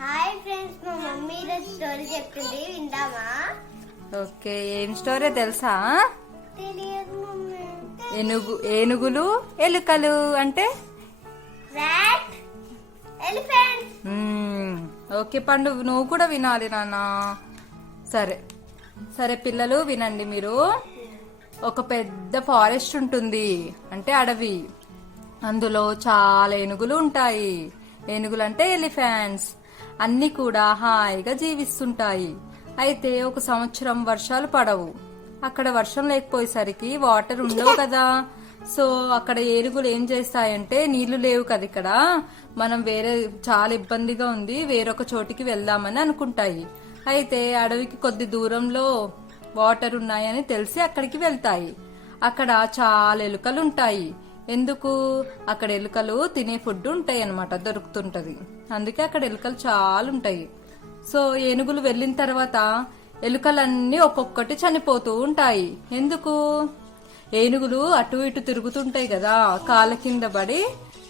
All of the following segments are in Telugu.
హాయ్ ఫ్రెండ్స్ మా మమ్మీ ఈరోజు స్టోరీ చెప్తుంది విందామా? ఓకే ఏం స్టోరీ తెలుసా? తెలియదు మమ్మీ ఏనుగు ఏనుగులు ఎలుకలు అంటే? మ్మ్. ఓకే పండు నువ్వు కూడా వినాలి నాన్న. సరే సరే పిల్లలు వినండి మీరు. ఒక పెద్ద ఫారెస్ట్ ఉంటుంది అంటే అడవి. అందులో చాలా ఏనుగులు ఉంటాయి. ఏనుగులు అంటే ఎలిఫెంట్స్ అన్ని కూడా హాయిగా జీవిస్తుంటాయి. అయితే ఒక సంవత్సరం వర్షాలు పడవు. అక్కడ వర్షం లేకపోయేసరికి వాటర్ ఉండవు కదా. సో అక్కడ ఏనుగులు ఏం చేస్తాయంటే నీళ్ళు లేవు కదా ఇక్కడ. మనం వేరే చాలా ఇబ్బందిగా ఉంది. వేరొక చోటికి వెళ్దామని అనుకుంటాయి. అయితే అడవికి కొద్ది దూరంలో వాటర్ ఉన్నాయని తెలిసి అక్కడికి వెళ్తాయి. అక్కడ చాలా ఎలుకలు ఉంటాయి. ఎందుకు? అక్కడ ఎలుకలు తినే ఫుడ్ ఉంటాయి అనమాట దొరుకుతుంటది. అందుకే అక్కడ ఎలుకలు చాలా ఉంటాయి సో ఏనుగులు వెళ్ళిన తర్వాత ఎలుకలన్నీ ఒక్కొక్కటి చనిపోతూ ఉంటాయి. ఎందుకు? ఏనుగులు అటు ఇటు తిరుగుతుంటాయి కదా కాళ్ళ కింద పడి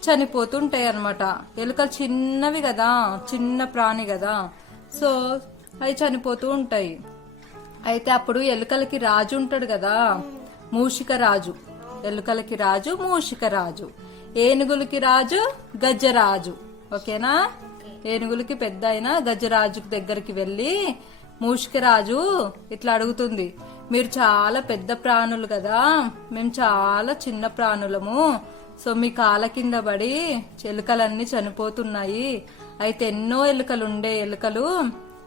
చనిపోతుంటాయి అన్నమాట ఎలుకలు చిన్నవి కదా చిన్న ప్రాణి కదా. సో అవి చనిపోతూ ఉంటాయి. అయితే అప్పుడు ఎలుకలకి రాజు ఉంటాడు కదా మూషిక రాజు. ఎలుకలకి రాజు మూషిక రాజు. ఏనుగులకి రాజు గజరాజు. ఓకేనా? ఏనుగులకి పెద్ద అయిన గజరాజు దగ్గరికి వెళ్ళి మూషిక రాజు ఇట్లా అడుగుతుంది. మీరు చాలా పెద్ద ప్రాణులు కదా. మేము చాలా చిన్న ప్రాణులము. సో మీ కాళ్ళ కింద పడి ఎలుకలన్నీ చనిపోతున్నాయి. అయితే ఎన్నో ఎలుకలు ఉండే ఎలుకలు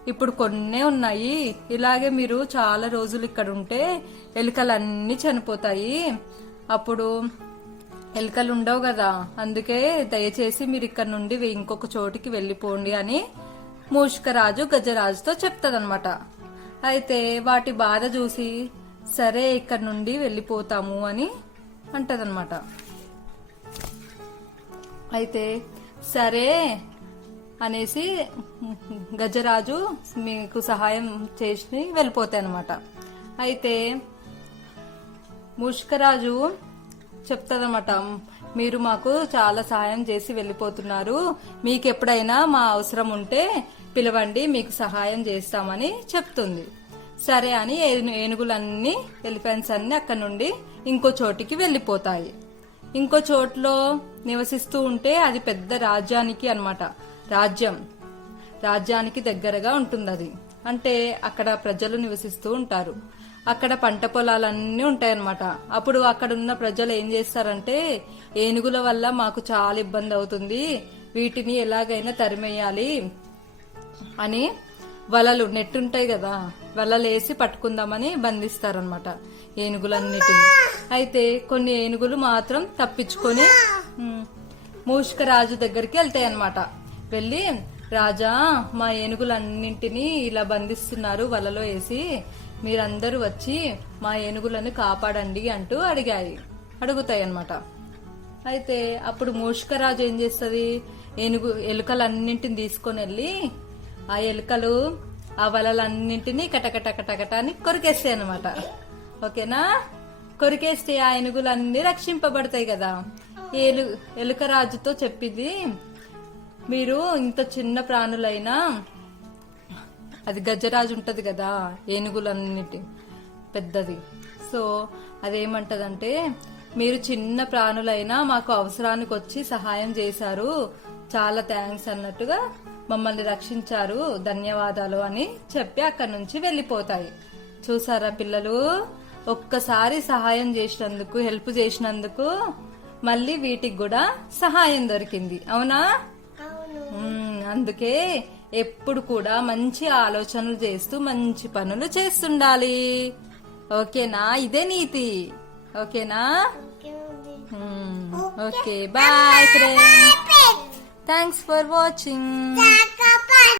ఇప్పుడు కొన్నే ఉన్నాయి. ఇలాగే మీరు చాలా రోజులు ఇక్కడ ఉంటే ఎలుకలన్నీ చనిపోతాయి. అప్పుడు ఎలుకలు ఉండవు కదా. అందుకే దయచేసి మీరు ఇక్కడ నుండి ఇంకొక చోటికి వెళ్ళిపోండి అని మూషికరాజు గజరాజుతో చెప్తదనమాట అయితే వాటి బాధ చూసి సరే ఇక్కడ నుండి వెళ్ళిపోతాము అని అంటదనమాట అయితే సరే అనేసి గజరాజు మీకు సహాయం చేసి వెళ్ళిపోతాయి అనమాట అయితే ముష్కరాజు చెప్తాదన్నమాట. మీరు మాకు చాలా సహాయం చేసి వెళ్ళిపోతున్నారు. మీకు ఎప్పుడైనా మా అవసరం ఉంటే పిలవండి మీకు సహాయం చేస్తామని చెప్తుంది. సరే అని ఏను- ఏనుగులన్నీ ఎలిఫెంట్స్ అన్ని అక్కడ నుండి ఇంకో చోటికి వెళ్ళిపోతాయి. ఇంకో చోట్లో నివసిస్తూ ఉంటే అది పెద్ద రాజ్యానికి అన్నమాట. రాజ్యం. రాజ్యానికి దగ్గరగా ఉంటుంది అది అంటే అక్కడ ప్రజలు నివసిస్తూ ఉంటారు. అక్కడ పంట పొలాలన్నీ ఉంటాయన్నమాట. అప్పుడు అక్కడ ఉన్న ప్రజలు ఏం చేస్తారంటే ఏనుగుల వల్ల మాకు చాలా ఇబ్బంది అవుతుంది. వీటిని ఎలాగైనా తరిమేయాలి అని వలలు నెట్టుంటాయి కదా వలలేసి పట్టుకుందామని బంధిస్తారనమాట ఏనుగులన్నిటిని. అయితే కొన్ని ఏనుగులు మాత్రం తప్పించుకొని మూషిక రాజు దగ్గరికి వెళ్తాయి అనమాట వెళ్ళి రాజా మా ఏనుగులన్నింటినీ ఇలా బంధిస్తున్నారు వలలో వేసి మీరందరూ వచ్చి మా ఏనుగులను కాపాడండి అంటూ అడిగాయి. అడుగుతాయి అన్నమాట అయితే అప్పుడు మూషికరాజు ఏం చేస్తుంది? ఏనుగు ఎలుకలన్నింటిని తీసుకొని వెళ్ళి ఆ ఎలుకలు ఆ వలలన్నింటినీ కటకటకటకట అని కొరికేస్తాయి అనమాట ఓకేనా? కొరికేస్తే ఆ ఏనుగులన్నీ రక్షింపబడతాయి కదా. ఏలు ఎలుక రాజుతో చెప్పింది మీరు ఇంత చిన్న ప్రాణులైనా అది గజరాజు ఉంటది కదా ఏనుగులన్నిటి పెద్దది. సో అదేమంటదంటే మీరు చిన్న ప్రాణులైనా మాకు అవసరానికి వచ్చి సహాయం చేశారు చాలా థ్యాంక్స్ అన్నట్టుగా మమ్మల్ని రక్షించారు ధన్యవాదాలు అని చెప్పి అక్కడి నుంచి వెళ్ళిపోతాయి. చూసారా పిల్లలు? ఒక్కసారి సహాయం చేసినందుకు హెల్ప్ చేసినందుకు మళ్ళీ వీటికి కూడా సహాయం దొరికింది. అవునా? అందుకే ఎప్పుడు కూడా మంచి ఆలోచనలు చేస్తూ మంచి పనులు చేస్తుండాలి. ఓకేనా? ఇదే నీతి. ఓకేనా? Okay bye friends. Thanks for watching.